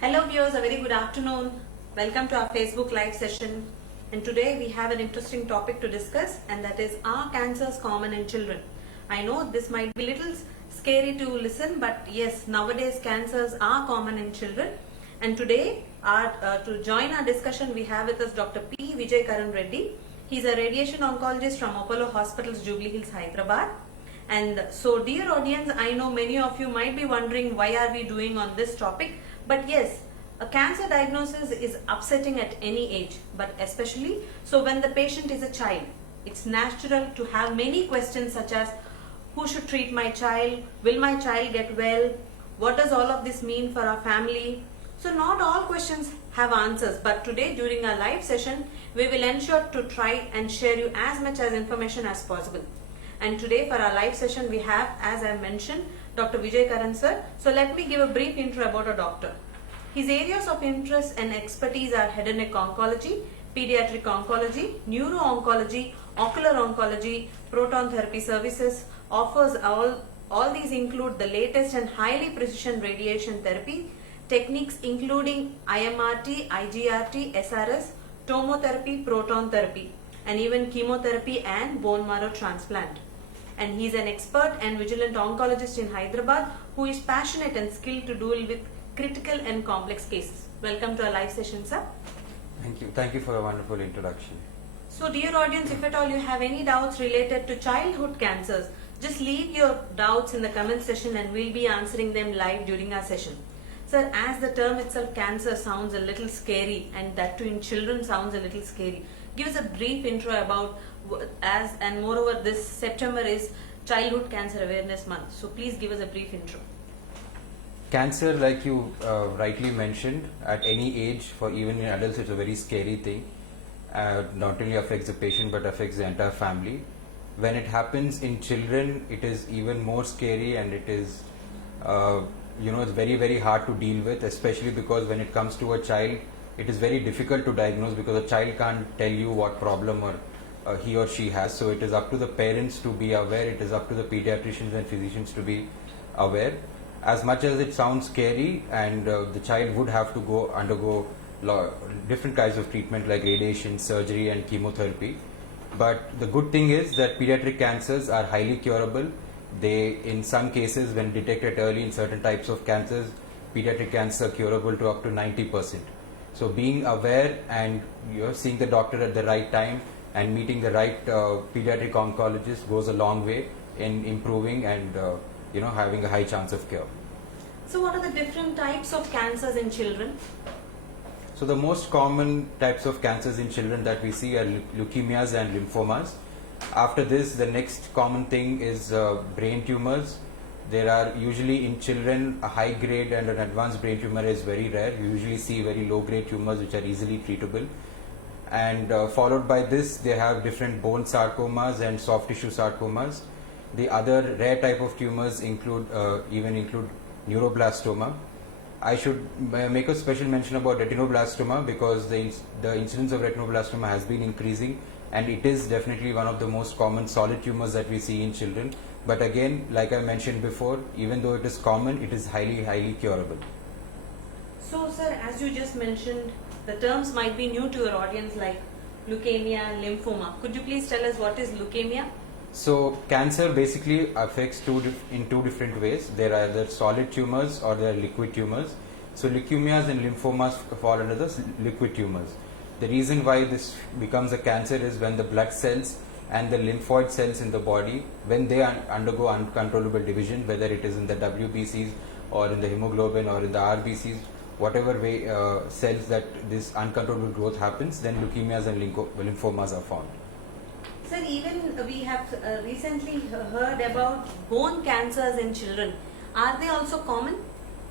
Hello viewers, a very good afternoon. Welcome to our Facebook live session. And today we have an interesting topic to discuss, and that is, are cancers common in children? I know this might be a little scary to listen, but yes, nowadays cancers are common in children. And today to join our discussion we have with us Dr. P. Vijay Karan Reddy. He's a radiation oncologist from Apollo Hospitals, Jubilee Hills, Hyderabad. And so dear audience, I know many of you might be wondering why are we doing on this topic. But yes, a cancer diagnosis is upsetting at any age, but especially so when the patient is a child. It's natural to have many questions such as, who should treat my child? Will my child get well? What does all of this mean for our family? So not all questions have answers, but today during our live session, we will ensure to try and share you as much as information as possible. And today for our live session we have, as I mentioned, Dr. Vijay Karan sir. So let me give a brief intro about a doctor. His areas of interest and expertise are head and neck oncology, pediatric oncology, neuro-oncology, ocular oncology, proton therapy services, offers all these include the latest and highly precision radiation therapy, techniques including IMRT, IGRT, SRS, tomotherapy, proton therapy, and even chemotherapy and bone marrow transplant. And he is an expert and vigilant oncologist in Hyderabad who is passionate and skilled to deal with critical and complex cases. Welcome to our live session, sir. Thank you. Thank you for a wonderful introduction. So dear audience, if at all you have any doubts related to childhood cancers, just leave your doubts in the comment section and we'll be answering them live during our session. Sir, as the term itself, cancer, sounds a little scary, and that too in children sounds a little scary. Give us a brief intro about and moreover this September is Childhood Cancer Awareness Month. So please give us a brief intro. Cancer, like you rightly mentioned, at any age, for even in adults, it's a very scary thing. Not only affects the patient but affects the entire family. When it happens in children, it is even more scary, and it is it's very, very hard to deal with, especially because when it comes to a child, it is very difficult to diagnose because a child can't tell you what problem or he or she has. So it is up to the parents to be aware, it is up to the pediatricians and physicians to be aware. As much as it sounds scary, and the child would have to undergo different kinds of treatment like radiation, surgery and chemotherapy. But the good thing is that pediatric cancers are highly curable. They, in some cases, when detected early in certain types of cancers, pediatric cancer are curable to up to 90%. So being aware and seeing the doctor at the right time and meeting the right pediatric oncologist goes a long way in improving and having a high chance of cure. So what are the different types of cancers in children? So the most common types of cancers in children that we see are leukemias and lymphomas. After this, the next common thing is brain tumors. There are usually in children a high grade and an advanced brain tumor is very rare. You usually see very low grade tumors which are easily treatable. And followed by this, they have different bone sarcomas and soft tissue sarcomas. The other rare type of tumors include neuroblastoma. I should make a special mention about retinoblastoma because the incidence of retinoblastoma has been increasing, and it is definitely one of the most common solid tumors that we see in children. But again, like I mentioned before, even though it is common, it is highly, highly curable. So sir, as you just mentioned, the terms might be new to your audience like leukemia and lymphoma. Could you please tell us what is leukemia? So cancer basically affects in two different ways. There are either solid tumors or there are liquid tumors. So leukemias and lymphomas fall under the liquid tumors. The reason why this becomes a cancer is when the blood cells and the lymphoid cells in the body, when they undergo uncontrollable division, whether it is in the WBCs or in the hemoglobin or in the RBCs, whatever way cells that this uncontrollable growth happens, then leukemias and lymphomas are formed. Sir, even we have recently heard about bone cancers in children. Are they also common?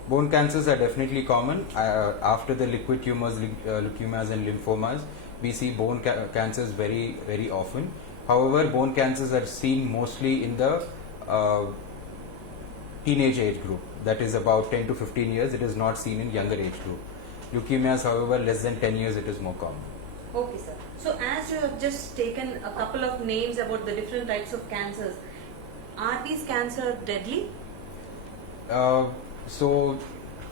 Bone cancers are definitely common. After the liquid tumors, leukemias and lymphomas, we see bone cancers very, very often. However, bone cancers are seen mostly in the teenage age group. That is about 10 to 15 years. It is not seen in younger age group. Leukemias, however, less than 10 years, it is more common. Okay, sir. So as you have just taken a couple of names about the different types of cancers, are these cancers deadly? So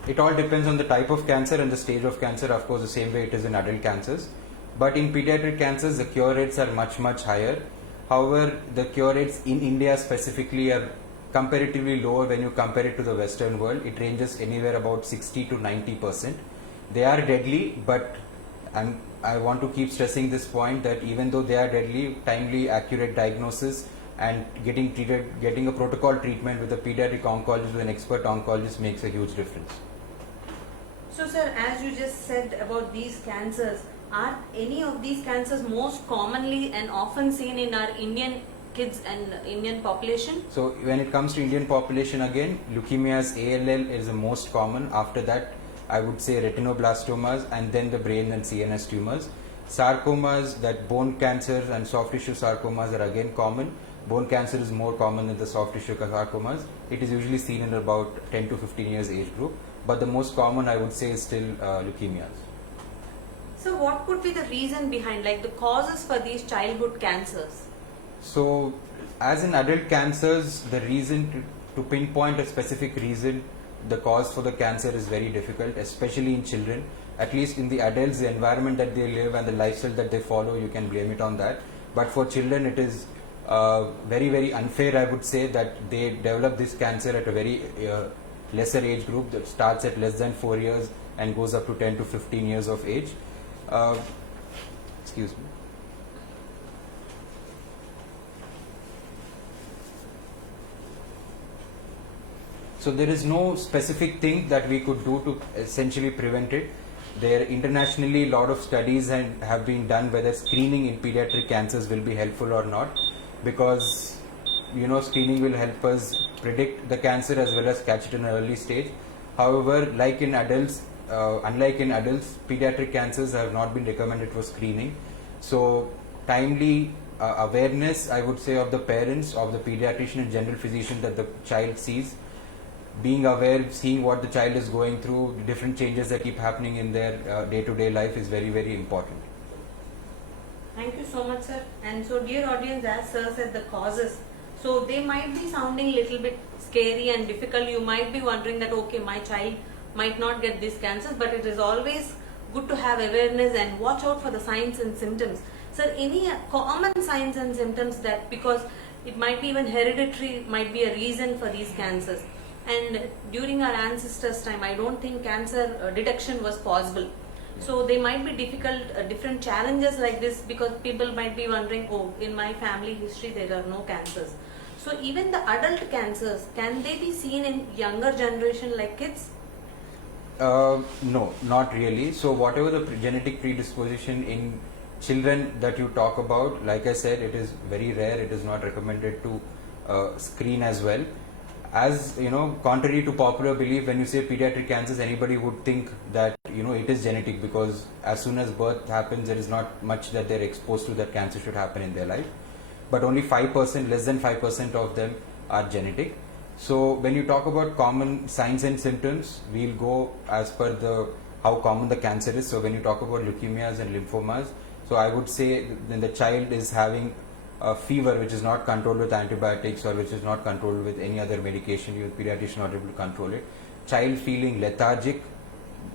It all depends on the type of cancer and the stage of cancer, of course, the same way it is in adult cancers. But in pediatric cancers, the cure rates are much, much higher. However, the cure rates in India specifically are comparatively lower when you compare it to the Western world. It ranges anywhere about 60 to 90%. They are deadly, but I want to keep stressing this point that even though they are deadly, timely, accurate diagnosis and getting a protocol treatment with a pediatric oncologist, with an expert oncologist, makes a huge difference. So sir, as you just said about these cancers, are any of these cancers most commonly and often seen in our Indian kids and Indian population? So when it comes to Indian population, again, leukemias, ALL is the most common. After that, I would say retinoblastomas, and then the brain and CNS tumors. Sarcomas, that bone cancers and soft tissue sarcomas are again common. Bone cancer is more common than the soft tissue sarcomas. It is usually seen in about 10 to 15 years age group, but the most common, I would say, is still leukemias. So what could be the reason behind, like the causes for these childhood cancers? So as in adult cancers, the reason to pinpoint a specific reason, the cause for the cancer is very difficult, especially in children. At least in the adults, the environment that they live and the lifestyle that they follow, you can blame it on that. But for children, it is very, very unfair, I would say, that they develop this cancer at a very lesser age group that starts at less than 4 years and goes up to 10 to 15 years of age. Excuse me. So there is no specific thing that we could do to essentially prevent it. There internationally a lot of studies have been done whether screening in pediatric cancers will be helpful or not, because screening will help us predict the cancer as well as catch it in an early stage. However, unlike in adults, pediatric cancers have not been recommended for screening. So timely awareness, I would say, of the parents, of the pediatrician and general physician that the child sees, being aware, seeing what the child is going through, the different changes that keep happening in their day-to-day life is very, very important. Thank you so much, sir. And so, dear audience, as sir said, the causes, so they might be sounding little bit scary and difficult. You might be wondering that, okay, my child might not get these cancers, but it is always good to have awareness and watch out for the signs and symptoms. Sir, any common signs and symptoms that, because it might be even hereditary, might be a reason for these cancers. And during our ancestors' time, I don't think cancer detection was possible. So they might be different challenges like this, because people might be wondering, oh, in my family history there are no cancers. So even the adult cancers, can they be seen in younger generation like kids? No, not really. So whatever the genetic predisposition in children that you talk about, like I said, it is very rare. It is not recommended to screen as well. As contrary to popular belief, when you say pediatric cancers, anybody would think that it is genetic, because as soon as birth happens, there is not much that they're exposed to that cancer should happen in their life. But only 5%, less than 5% of them are genetic. So when you talk about common signs and symptoms, we'll go as per how common the cancer is. So when you talk about leukemias and lymphomas, so I would say when the child is having a fever which is not controlled with antibiotics, or which is not controlled with any other medication, your pediatrician not able to control it. Child feeling lethargic,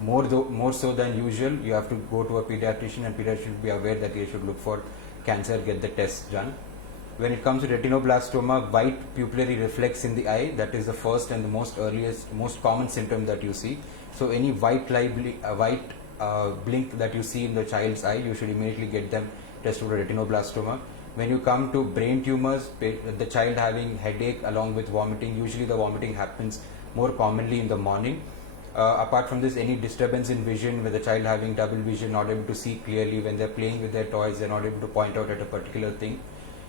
more so than usual, you have to go to a pediatrician, and pediatrician should be aware that they should look for cancer, get the tests done. When it comes to retinoblastoma, white pupillary reflex in the eye, that is the first and the most common symptom that you see. So any white blink that you see in the child's eye, you should immediately get them tested for retinoblastoma. When you come to brain tumors, the child having headache along with vomiting, usually the vomiting happens more commonly in the morning. Apart from this, any disturbance in vision, with the child having double vision, not able to see clearly, when they're playing with their toys, they're not able to point out at a particular thing.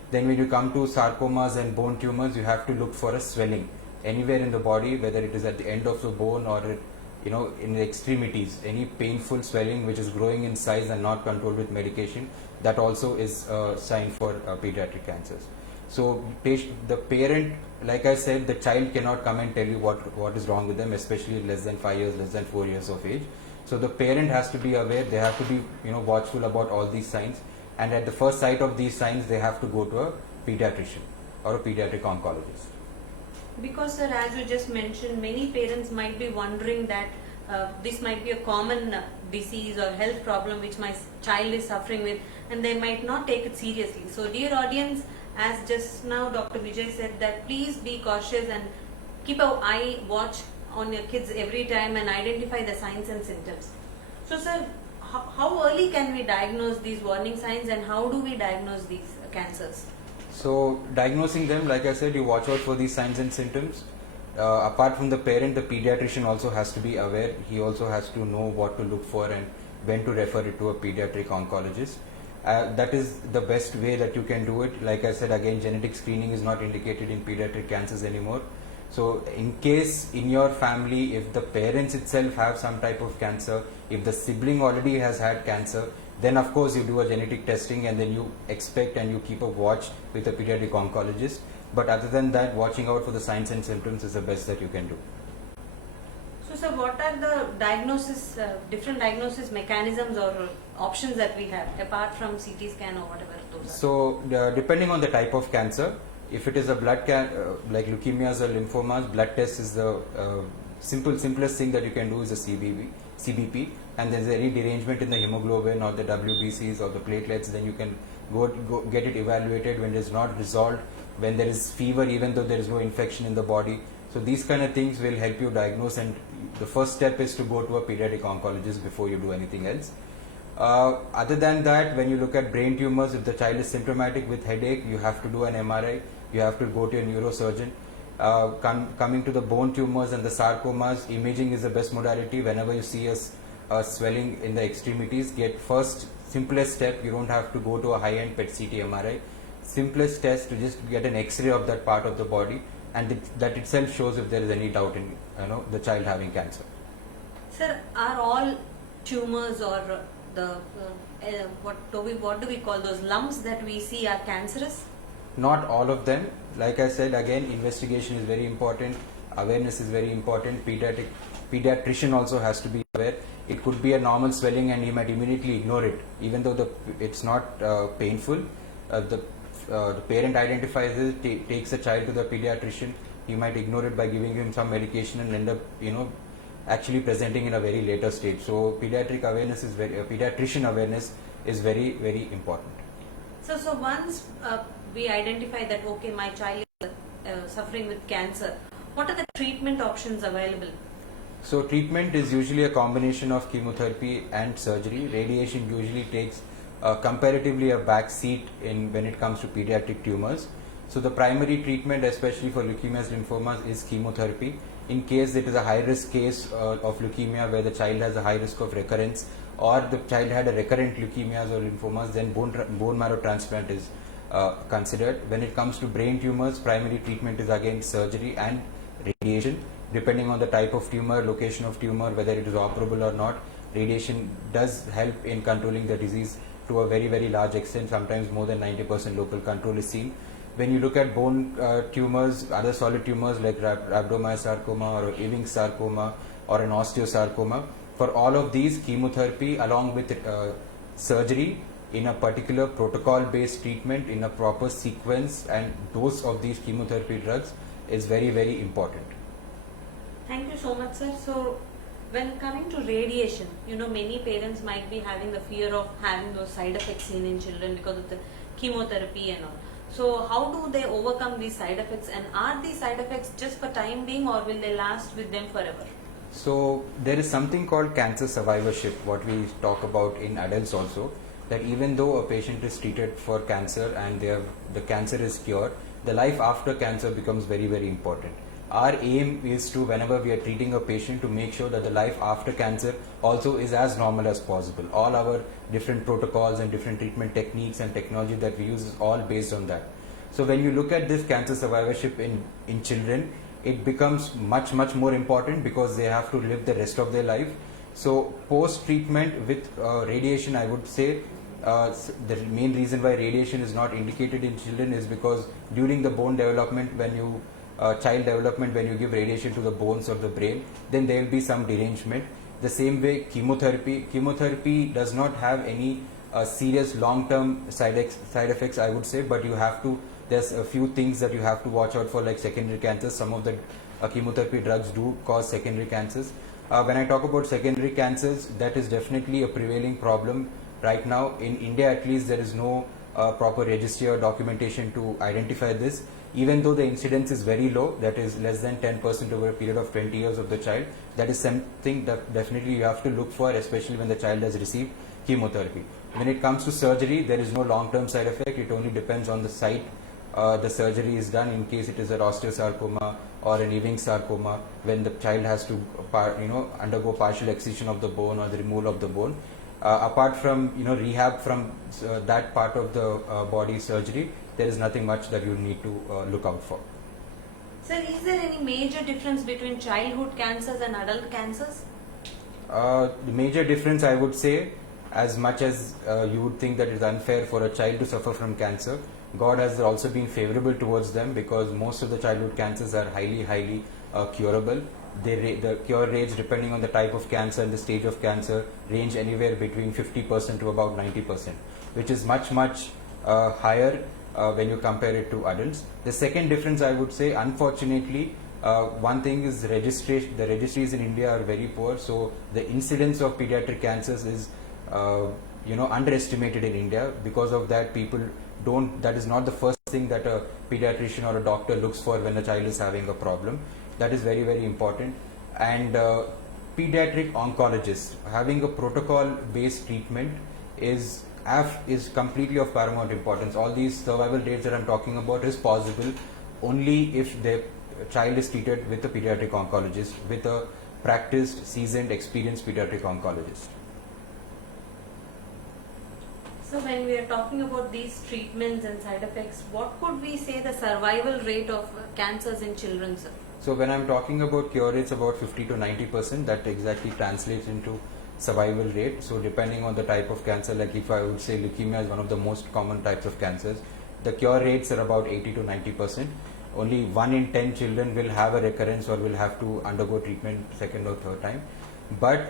Then when you come to sarcomas and bone tumors, you have to look for a swelling anywhere in the body, whether it is at the end of the bone or in the extremities, any painful swelling which is growing in size and not controlled with medication, that also is a sign for pediatric cancers. So the parent, like I said, the child cannot come and tell you what is wrong with them, especially less than 5 years, less than 4 years of age. So the parent has to be aware, they have to be watchful about all these signs, and at the first sight of these signs, they have to go to a pediatrician or a pediatric oncologist. Because sir, as you just mentioned, many parents might be wondering that this might be a common disease or health problem which my child is suffering with, and they might not take it seriously. So dear audience, as just now Dr. Vijay said, that please be cautious and keep an eye watch on your kids every time and identify the signs and symptoms. So sir, how early can we diagnose these warning signs, and how do we diagnose these cancers? So diagnosing them, like I said, you watch out for these signs and symptoms. Apart from the parent, the pediatrician also has to be aware. He also has to know what to look for and when to refer it to a pediatric oncologist. That is the best way that you can do it. Like I said, again, genetic screening is not indicated in pediatric cancers anymore. So in case in your family, if the parents itself have some type of cancer, if the sibling already has had cancer, then of course you do a genetic testing and then you expect and you keep a watch with a pediatric oncologist. But other than that, watching out for the signs and symptoms is the best that you can do. So sir, what are the different diagnosis mechanisms or options that we have apart from CT scan or whatever those are? So depending on the type of cancer, if it is a blood like leukemias or lymphomas, blood test is the simplest thing that you can do is a CBP, and there is any derangement in the hemoglobin or the WBCs or the platelets, then you can go get it evaluated. When it is not resolved, when there is fever even though there is no infection in the body. So these kind of things will help you diagnose, and the first step is to go to a pediatric oncologist before you do anything else. Other than that, when you look at brain tumors, if the child is symptomatic with headache, you have to do an MRI, you have to go to a neurosurgeon. Coming to the bone tumors and the sarcomas, imaging is the best modality. Whenever you see a swelling in the extremities, get first simplest step, you don't have to go to a high-end PET CT MRI. Simplest test to just get an X-ray of that part of the body, and that itself shows if there is any doubt in the child having cancer. Sir, are all tumors or the what do we call those lumps that we see are cancerous? Not all of them. Like I said, again, investigation is very important. Awareness is very important. Pediatrician also has to be aware. It could be a normal swelling and he might immediately ignore it, even though it's not painful. The parent identifies it, takes the child to the pediatrician. He might ignore it by giving him some medication and end up, actually presenting in a very later stage. So pediatrician awareness is very, very important. So once we identify that okay, my child is suffering with cancer, what are the treatment options available? So treatment is usually a combination of chemotherapy and surgery. Radiation usually takes comparatively a back seat when it comes to pediatric tumors. So the primary treatment, especially for leukemias, lymphomas, is chemotherapy. In case it is a high-risk case of leukemia where the child has a high risk of recurrence, or the child had a recurrent leukemias or lymphomas, then bone marrow transplant is considered. When it comes to brain tumors, primary treatment is again surgery and radiation. Depending on the type of tumor, location of tumor, whether it is operable or not, radiation does help in controlling the disease to a very, very large extent. Sometimes more than 90% local control is seen. When you look at bone tumors, other solid tumors like rhabdomyosarcoma or Ewing sarcoma or an osteosarcoma, for all of these, chemotherapy along with surgery in a particular protocol-based treatment in a proper sequence and dose of these chemotherapy drugs is very, very important. Thank you so much, sir. So when coming to radiation, many parents might be having the fear of having those side effects seen in children because of the chemotherapy and all. So how do they overcome these side effects, and are these side effects just for time being or will they last with them forever? So there is something called cancer survivorship, what we talk about in adults also, that even though a patient is treated for cancer and the cancer is cured, the life after cancer becomes very, very important. Our aim is to, whenever we are treating a patient, to make sure that the life after cancer also is as normal as possible. All our different protocols and different treatment techniques and technology that we use is all based on that. So when you look at this cancer survivorship in children, it becomes much, much more important because they have to live the rest of their life. So post-treatment with radiation, I would say, the main reason why radiation is not indicated in children is because during the bone development, child development, when you give radiation to the bones of the brain, then there will be some derangement. The same way chemotherapy does not have any serious long-term side effects, I would say, but there's a few things that you have to watch out for, like secondary cancers. Some of the chemotherapy drugs do cause secondary cancers. When I talk about secondary cancers, that is definitely a prevailing problem right now. In India, at least, there is no proper registry or documentation to identify this. Even though the incidence is very low, that is less than 10% over a period of 20 years of the child, that is something that definitely you have to look for, especially when the child has received chemotherapy. When it comes to surgery, there is no long-term side effect. It only depends on the site the surgery is done. In case it is an osteosarcoma or an Ewing sarcoma, when the child has to undergo partial excision of the bone or the removal of the bone. Apart from rehab from that part of the body surgery, there is nothing much that you need to look out for. Sir, is there any major difference between childhood cancers and adult cancers? The major difference, I would say, as much as you would think that it is unfair for a child to suffer from cancer, God has also been favorable towards them, because most of the childhood cancers are highly curable. The cure rates, depending on the type of cancer and the stage of cancer, range anywhere between 50% to about 90%, which is much higher when you compare it to adults. The second difference, I would say, unfortunately, one thing is registration. The registries in India are very poor, so the incidence of pediatric cancers is underestimated in India. Because of that, that is not the first thing that a pediatrician or a doctor looks for when a child is having a problem. That is very important. And pediatric oncologists having a protocol based treatment is completely of paramount importance. All these survival rates that I'm talking about is possible only if the child is treated with a pediatric oncologist, with a practiced, seasoned, experienced pediatric oncologist. So when we are talking about these treatments and side effects, what could we say the survival rate of cancers in children, sir? So when I'm talking about cure rates about 50 to 90%, that exactly translates into survival rate. So depending on the type of cancer, like if I would say leukemia is one of the most common types of cancers, the cure rates are about 80 to 90%. Only 1 in 10 children will have a recurrence or will have to undergo treatment second or third time. But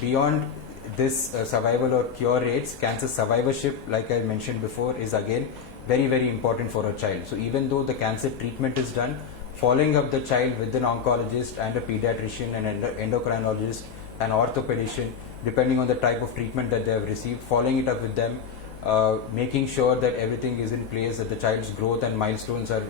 beyond this survival or cure rates, cancer survivorship, like I mentioned before, is again very important for a child. So even though the cancer treatment is done, following up the child with an oncologist and a pediatrician and an endocrinologist, an orthopedician, depending on the type of treatment that they have received, following it up with them, making sure that everything is in place, that the child's growth and milestones are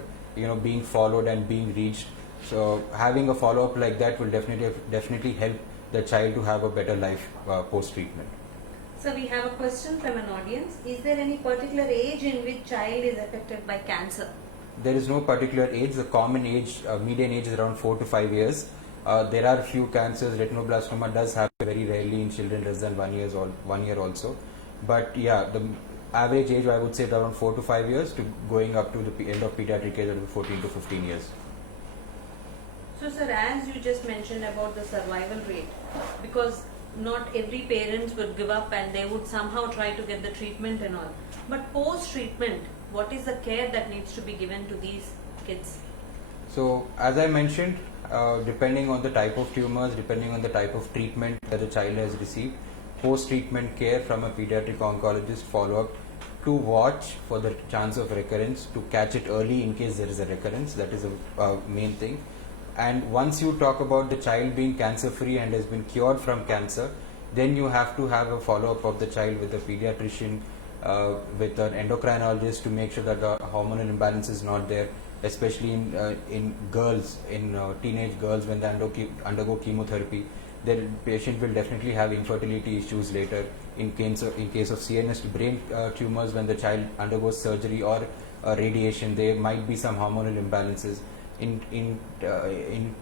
being followed and being reached. So having a follow-up like that will definitely help the child to have a better life post-treatment. So we have a question from an audience. Is there any particular age in which child is affected by cancer? There is no particular age. The common age, median age is around 4 to 5 years. There are few cancers. Retinoblastoma does happen very rarely in children less than 1 year also. But yeah, the average age, I would say, is around 4 to 5 years to going up to the end of pediatric age of 14 to 15 years. So sir, as you just mentioned about the survival rate, because not every parents would give up and they would somehow try to get the treatment and all. But post-treatment, what is the care that needs to be given to these kids? So as I mentioned, depending on the type of tumors, depending on the type of treatment that the child has received, post-treatment care from a pediatric oncologist follow-up to watch for the chance of recurrence, to catch it early in case there is a recurrence. That is a main thing. And once you talk about the child being cancer-free and has been cured from cancer, then you have to have a follow-up of the child with a pediatrician, with an endocrinologist, to make sure that the hormonal imbalance is not there, especially in girls, in teenage girls when they undergo chemotherapy. The patient will definitely have infertility issues later. In case of CNS brain tumors, when the child undergoes surgery or radiation, there might be some hormonal imbalances. In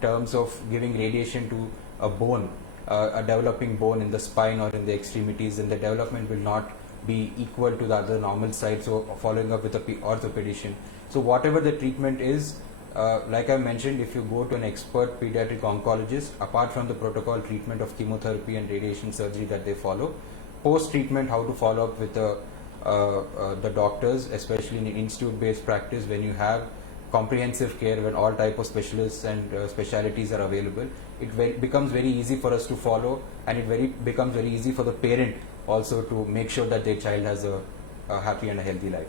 terms of giving radiation to a bone, a developing bone in the spine or in the extremities, and the development will not be equal to the other normal side. So following up with a orthopedician. So whatever the treatment is, like I mentioned, if you go to an expert pediatric oncologist, apart from the protocol treatment of chemotherapy and radiation surgery that they follow, post-treatment, how to follow up with the doctors, especially in institute-based practice, when you have comprehensive care, when all type of specialists and specialities are available, it becomes very easy for us to follow, and it becomes very easy for the parent also to make sure that their child has a happy and a healthy life.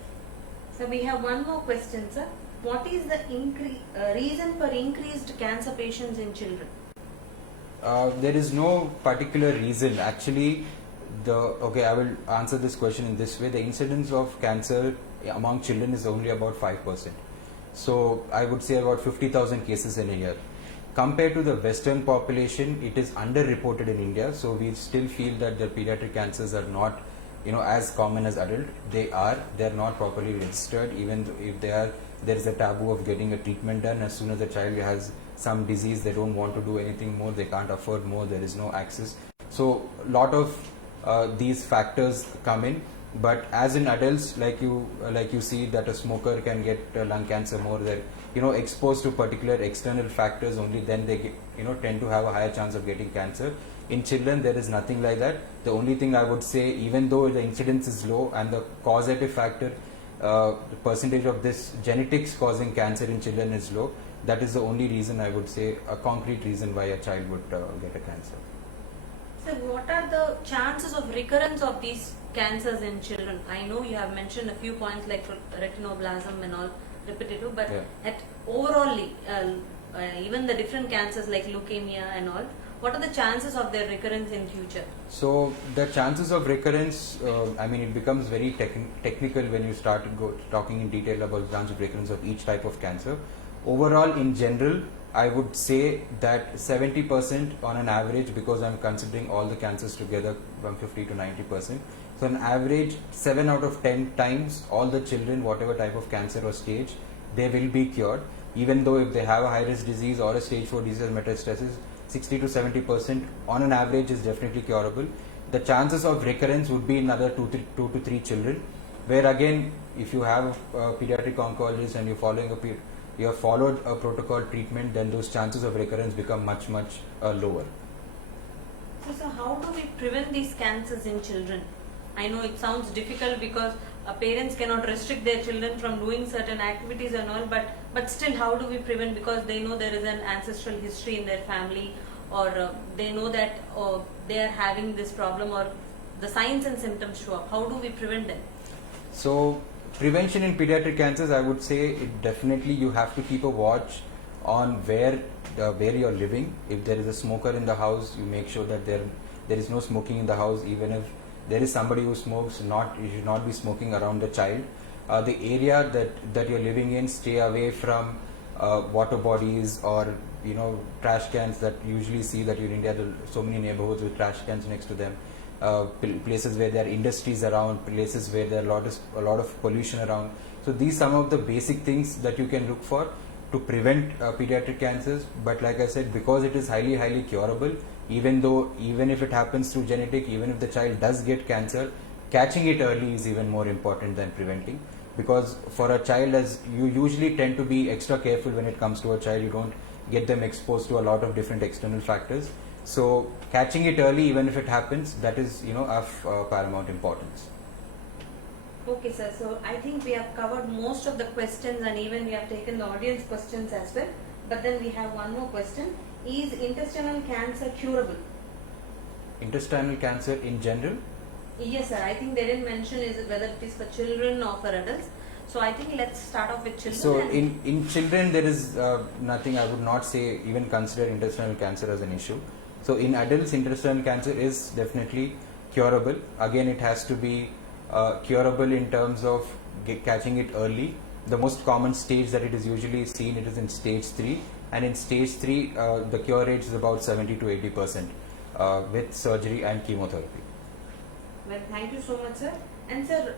So we have one more question, sir. What is the reason for increased cancer patients in children? There is no particular reason. Actually, I will answer this question in this way. The incidence of cancer among children is only about 5%. So I would say about 50,000 cases in a year. Compared to the Western population, it is underreported in India. So we still feel that the pediatric cancers are not, as common as adult. They are not properly registered. Even if they are, there is a taboo of getting a treatment done. As soon as the child has some disease, they don't want to do anything more. They can't afford more. There is no access. So a lot of these factors come in. But as in adults, like you see that a smoker can get lung cancer more. They're exposed to particular external factors, only then they get, tend to have a higher chance of getting cancer. In children, there is nothing like that. The only thing I would say, even though the incidence is low and the causative factor, the percentage of this genetics causing cancer in children is low, that is the only reason I would say, a concrete reason why a child would get a cancer. So what are the chances of recurrence of these cancers in children? I know you have mentioned a few points like retinoblasm and all repetitive, but at overallly, even the different cancers like leukemia and all, what are the chances of their recurrence in future? So the chances of recurrence, it becomes very technical when you start talking in detail about the chance of recurrence of each type of cancer. Overall, in general, I would say that 70% on an average, because I'm considering all the cancers together from 50 to 90%. So on average, 7 out of 10 times, all the children, whatever type of cancer or stage, they will be cured. Even though if they have a high-risk disease or a stage 4 disease or metastasis, 60 to 70% on an average is definitely curable. The chances of recurrence would be another 2 to 3 children, where again, if you have a pediatric oncologist and you have followed a protocol treatment, then those chances of recurrence become much lower. So how do we prevent these cancers in children? I know it sounds difficult because parents cannot restrict their children from doing certain activities and all, but still, how do we prevent? Because they know there is an ancestral history in their family, or they know that they are having this problem, or the signs and symptoms show up. How do we prevent them? So prevention in pediatric cancers, I would say definitely you have to keep a watch on where you're living. If there is a smoker in the house, you make sure that there is no smoking in the house. Even if there is somebody who smokes, you should not be smoking around the child. The area that you're living in, stay away from water bodies or trash cans that you usually see that in India. There are so many neighborhoods with trash cans next to them. Places where there are industries around, places where there are a lot of pollution around. So these are some of the basic things that you can look for to prevent pediatric cancers. But like I said, because it is highly curable, even if it happens through genetic, even if the child does get cancer, catching it early is even more important than preventing. Because for a child, as you usually tend to be extra careful when it comes to a child, you don't get them exposed to a lot of different external factors. So catching it early, even if it happens, that is of paramount importance. Okay, sir. So I think we have covered most of the questions, and even we have taken the audience questions as well. But then we have one more question: is intestinal cancer curable? Intestinal cancer in general? Yes, sir. I think they didn't mention whether it is for children or for adults. So I think let's start off with children. So in children, there is nothing. I would not say even consider intestinal cancer as an issue. So in adults, intestinal cancer is definitely curable. Again, it has to be curable in terms of catching it early. The most common stage that it is usually seen, it is in stage 3, and in stage 3 the cure rate is about 70 to 80% with surgery and chemotherapy. Well, thank you so much, sir. And sir,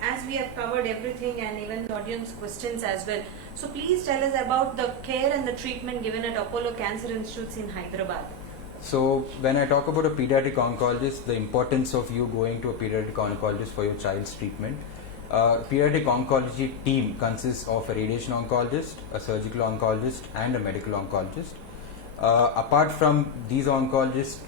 as we have covered everything and even the audience questions as well, so please tell us about the care and the treatment given at Apollo Cancer Institutes in Hyderabad. So when I talk about a pediatric oncologist, the importance of you going to a pediatric oncologist for your child's treatment. Pediatric oncology team consists of a radiation oncologist, a surgical oncologist, and a medical oncologist. Apart from these oncologists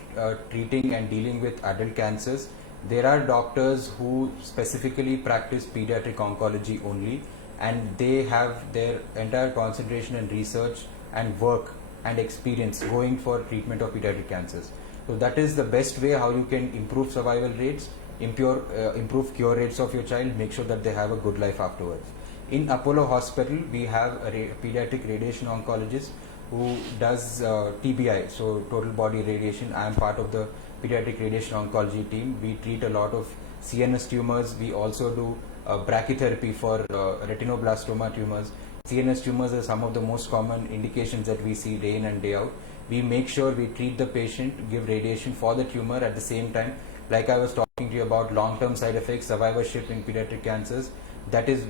treating and dealing with adult cancers, there are doctors who specifically practice pediatric oncology only, and they have their entire concentration and research and work and experience going for treatment of pediatric cancers. So that is the best way how you can improve survival rates, improve cure rates of your child, make sure that they have a good life afterwards. In Apollo Hospital, we have a pediatric radiation oncologist who does TBI, so total body radiation. I am part of the pediatric radiation oncology team. We treat a lot of CNS tumors. We also do brachytherapy for retinoblastoma tumors. CNS tumors are some of the most common indications that we see day in and day out. We make sure we treat the patient, give radiation for the tumor at the same time. Like I was talking to you about long-term side effects, survivorship in pediatric cancers, that is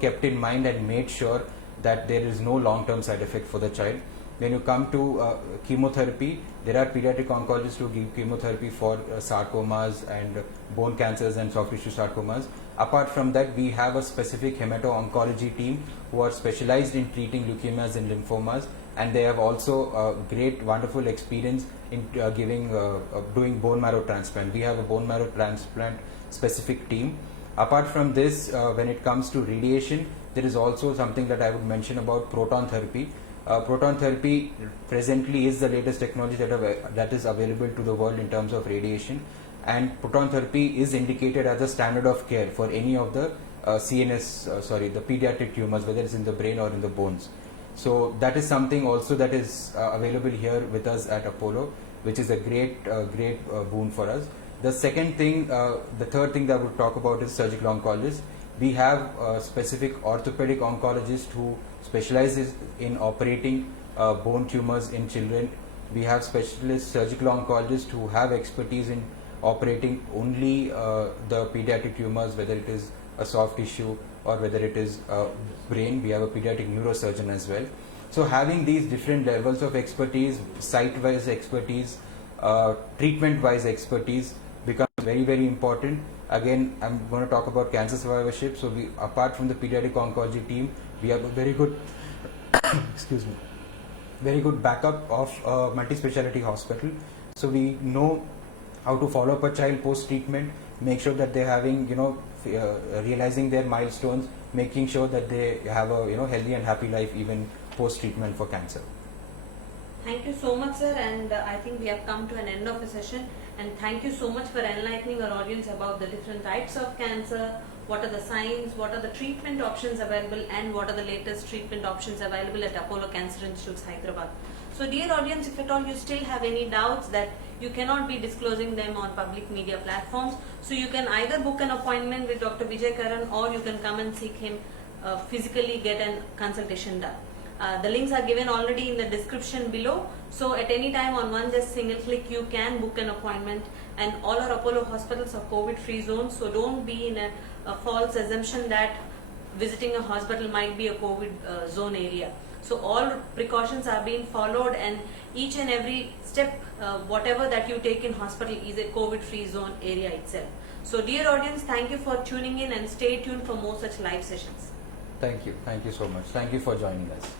kept in mind and made sure that there is no long-term side effect for the child. When you come to chemotherapy, there are pediatric oncologists who give chemotherapy for sarcomas and bone cancers and soft tissue sarcomas. Apart from that, we have a specific hemato-oncology team who are specialized in treating leukemias and lymphomas, and they have also great, wonderful experience in doing bone marrow transplant. We have a bone marrow transplant specific team. Apart from this, when it comes to radiation, there is also something that I would mention about proton therapy. Proton therapy presently is the latest technology that is available to the world in terms of radiation, and proton therapy is indicated as a standard of care for any of the the pediatric tumors, whether it's in the brain or in the bones. So that is something also that is available here with us at Apollo, which is a great boon for us. The third thing that I would talk about is surgical oncologists. We have specific orthopedic oncologists who specializes in operating bone tumors in children. We have specialist surgical oncologists who have expertise in operating only the pediatric tumors, whether it is a soft tissue or whether it is brain. We have a pediatric neurosurgeon as well. So having these different levels of expertise, site-wise expertise, treatment-wise expertise becomes very, very important. Again, I'm going to talk about cancer survivorship. So apart from the pediatric oncology team, we have a very good very good backup of a multi-speciality hospital. So we know how to follow up a child post-treatment, make sure that they're having, realizing their milestones, making sure that they have a, healthy and happy life even post-treatment for cancer. Thank you so much, sir, and I think we have come to an end of the session, and thank you so much for enlightening our audience about the different types of cancer, what are the signs, what are the treatment options available, and what are the latest treatment options available at Apollo Cancer Institute, Hyderabad. So dear audience, if at all you still have any doubts that you cannot be disclosing them on public media platforms, so you can either book an appointment with Dr. Vijay Karan, or you can come and seek him physically, get a consultation done. The links are given already in the description below. So at any time on one just single click you can book an appointment, and all our Apollo hospitals are COVID-free zones. So don't be in a false assumption that visiting a hospital might be a COVID zone area. So all precautions are being followed, and each and every step, whatever that you take in hospital is a COVID-free zone area itself. So dear audience, thank you for tuning in, and stay tuned for more such live sessions. Thank you so much. Thank you for joining us.